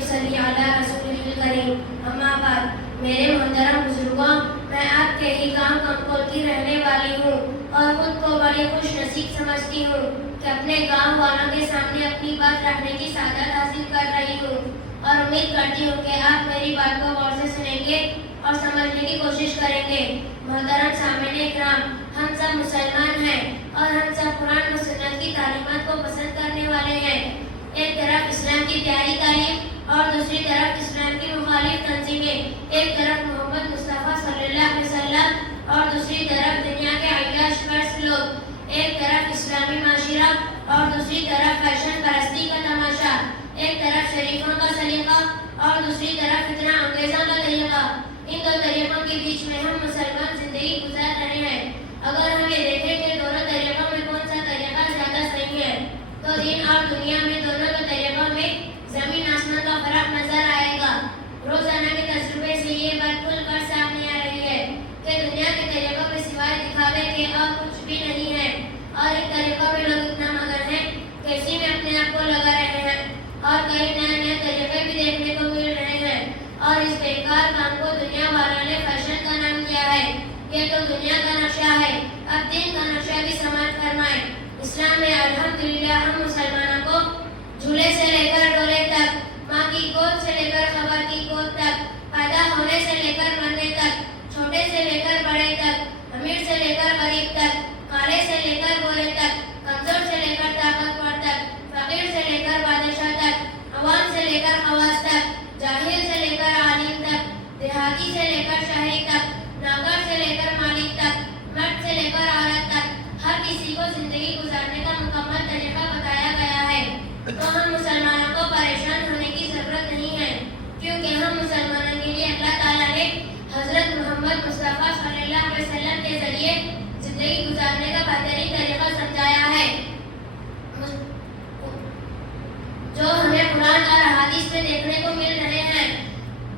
صلی علی رسول کریم۔ اما بعد، میرے محترم بزرگوں، میں آپ کے ہی گاؤں کمکول کی رہنے والی ہوں اور خود کو بڑی خوش نصیب سمجھتی ہوں کہ اپنے گاؤں والوں کے سامنے اپنی بات رکھنے کی سعادت حاصل کر رہی ہوں، اور امید کرتی ہوں کہ آپ میری بات کو غور سے سنیں گے اور سمجھنے کی کوشش کریں گے۔ محترم سامعین اکرام، ہم سب مسلمان ہیں اور ہم سب قرآن و سنت کی تعلیمات کو پسند کرنے والے ہیں۔ ایک طرف اسلام کی پیاری تعلیم اور دوسری طرف اسلام کی مخالف تنظیمیں، ایک طرف محمد مصطفیٰ صلی اللہ علیہ وسلم اور دوسری طرف دنیا کے عیاش پرست لوگ، ایک طرف اسلامی معاشرہ اور دوسری طرف فیشن پرستی کا تماشا، ایک طرف شریفوں کا سلیقہ اور دوسری طرف فتنہ انگیزوں کا طریقہ۔ ان دو طریقوں کے بیچ میں ہم مسلمان زندگی گزار رہے ہیں۔ اگر ہم یہ دیکھیں کہ دونوں طریقوں میں کون سا طریقہ زیادہ صحیح ہے، تو دین اور دنیا میں دونوں کے طریقوں میں زمین آسمان کا فرق نظر آئے گا۔ روزانہ کے تجربے سے یہ بات کھل کر سامنے آ رہی ہے کہ دنیا کے طریقوں میں سوائے دکھاوے کے اور کچھ بھی نہیں ہے، اور ان طریقوں میں لوگ اتنا مگن ہیں کہ اسی میں اپنے آپ کو لگا رہے ہیں، اور کئی نئے نئے طریقے بھی دیکھنے کو مل رہے ہیں، اور اس بیکار کام کو دنیا والوں نے فیشن کا نام دیا ہے۔ یہ تو دنیا کا نقشہ ہے، اب دین کا نقشہ بھی سماعت فرمائیں۔ اسلام میں الحمدللہ ہم مسلمانوں کو جھولے سے لے کر ڈولے تک، ماں کی گود سے لے کر خبر کی گود تک، پیدا ہونے سے لے کر مرنے تک، چھوٹے سے لے کر بڑے تک، امیر سے لے کر غریب تک، کالے سے لے کر گورے تک، کمزور سے لے کر طاقتور تک، فقیر سے لے کر بادشاہ تک، عوام سے لے کر خواص تک، جاہل سے لے کر عالم تک، دیہاتی سے لے کر شہری تک، نوکر سے لے کر مالک تک، مرد سے لے کر عورت تک، ہر کسی کو زندگی گزارنے کا مکمل طریقہ بتایا گیا ہے۔ تو ہم مسلمانوں کو پریشان ہونے کی ضرورت نہیں ہے، کیونکہ ہم مسلمانوں کے لیے اللہ تعالیٰ نے حضرت محمد مصطفیٰ صلی اللہ علیہ وسلم کے ذریعے زندگی گزارنے کا بہترین طریقہ سمجھایا ہے، جو ہمیں قرآن اور احادیث میں دیکھنے کو مل رہے ہیں۔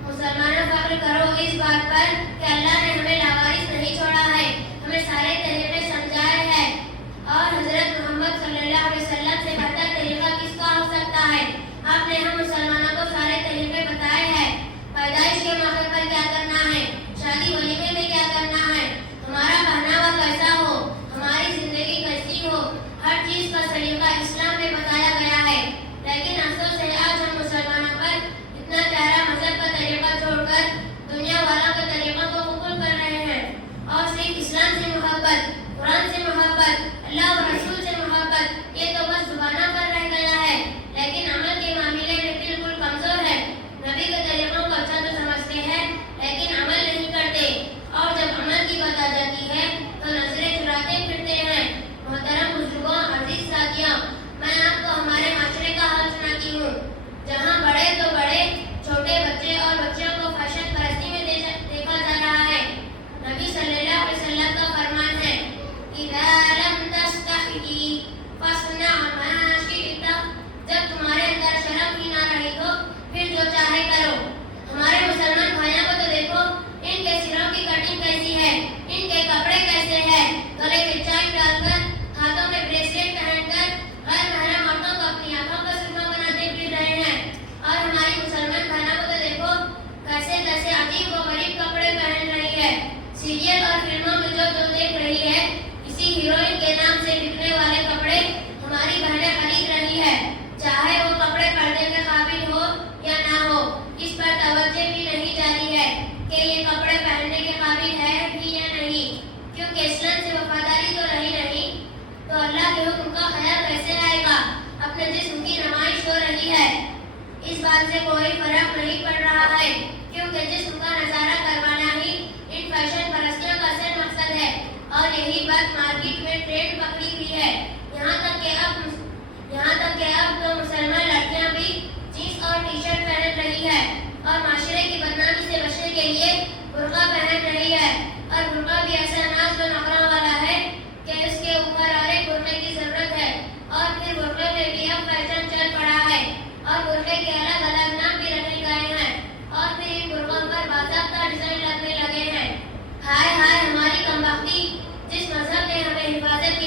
مسلمانوں فخر کرو اس بات پر کہ اللہ نے ہمیں لاوارث نہیں چھوڑا ہے، ہمیں سارے طریقے سمجھائے ہیں، اور حضرت محمد صلی اللہ علیہ وسلم سے بہتر طریقہ کس کا ہو سکتا ہے۔ آپ نے ہم مسلمانوں کو سارے طریقے بتائے ہیں۔ پیدائش کے موقع پر کیا کرنا ہے، شادی ولیمے میں کیا کرنا ہے، ہمارا پہناوا کیسا ہو، ہماری زندگی کیسی ہو، ہر چیز کا سلیقہ اسلام میں بتایا گیا ہے۔ لیکن افسوس ہے آج ہم مسلمانوں پر اتنا پیارا مذہب کا طریقہ چھوڑ کر دنیا والوں کے طریقوں کو قبول کر رہے ہیں، اور صرف اسلام سے محبت، قرآن سے محبت، اللہ و رسول سے محبت، یہ تو بس زبانوں پر رہ گیا ہے، لیکن عمل کے معاملے میں بالکل کمزور ہے۔ نبی کے طریقوں کو اچھا تو سمجھتے ہیں، لیکن عمل نہیں کرتے، اور جب عمل کی بات آ جاتی ہے تو نظریں چراتے پھرتے ہیں۔ محترم بزرگوں، عزیز ساتھیوں، میں آپ کو ہمارے معاشرے کا حال سناتی ہوں، جہاں بڑے تو بڑے، چھوٹے بچے اور بچیوں کو فیشن پرستی میں دیکھا جا رہا ہے۔ نبی صلی اللہ علیہ وسلم کا فرمان ہے، اِذَا لَمْ تَسْتَحْیِ فَاصْنَعْ مَا شِئْتَ، جب تمہارے اندر شرم ہی نہ رہی تو پھر جو چاہے کرو۔ ہمارے مسلمان بھائیوں کو تو دیکھو، ان کے سروں کی کٹنگ کیسی ہے، ان کے کپڑے کیسے ہیں، گلے میں چائن ڈال کر، ہاتھوں میں بریسلیٹ پہن کر غیر محرم عورتوں کو اپنی آنکھوں کا سرما بناتے پھر رہے ہیں، اور ہماری مسلمان بہنوں کو تو دیکھو کیسے کیسے عجیب و غریب کپڑے پہن رہی ہے۔ سیریل اور فلموں میں جو دیکھ رہی ہے، اسی ہیروئن کے نام سے بکنے والے کپڑے ہماری بہنیں خرید رہی ہے، چاہے وہ کپڑے پردے کے قابل ہو یا نہ ہو، اس پر توجہ بھی نہیں جاری ہے کہ یہ کپڑے پہننے کے قابل ہے بھی یا نہیں، کیونکہ اسلام سے وفاداری تو رہی نہیں، تو اللہ کے حکم کا خیال کیسے آئے گا۔ اپنے جسم کی نمائش ہو رہی ہے، اس بات سے کوئی فرق نہیں پڑ رہا ہے، کیونکہ جسم کا نظارہ کروانا ہی ان فیشن پرستیوں کا اصل مقصد ہے، اور یہی بات مارکیٹ میں ٹرینڈ پکڑی ہوئی ہے۔ یہاں تک کہ اب تو مسلمان لڑکیاں بھی جینس اور ٹی شرٹ پہن رہی ہے، اور معاشرے کی بدنامی سے بچنے کے لیے برقع پہن رہی ہے، اور برقع بھی ایسا ناز و نخرہ والا ہے کہ اس کے اوپر اور ایک برقعے کی ضرورت ہے، اور پھر برقعے میں بھی اب فیشن چل پڑا ہے، اور برقعے کے الگ الگ نام بھی رکھے گئے ہیں، اور پھر ان برقعوں پر باضابطہ ڈیزائن لگنے لگے ہیں۔ ہائے ہائے ہماری کمبختی، جس مذہب نے ہمیں حفاظت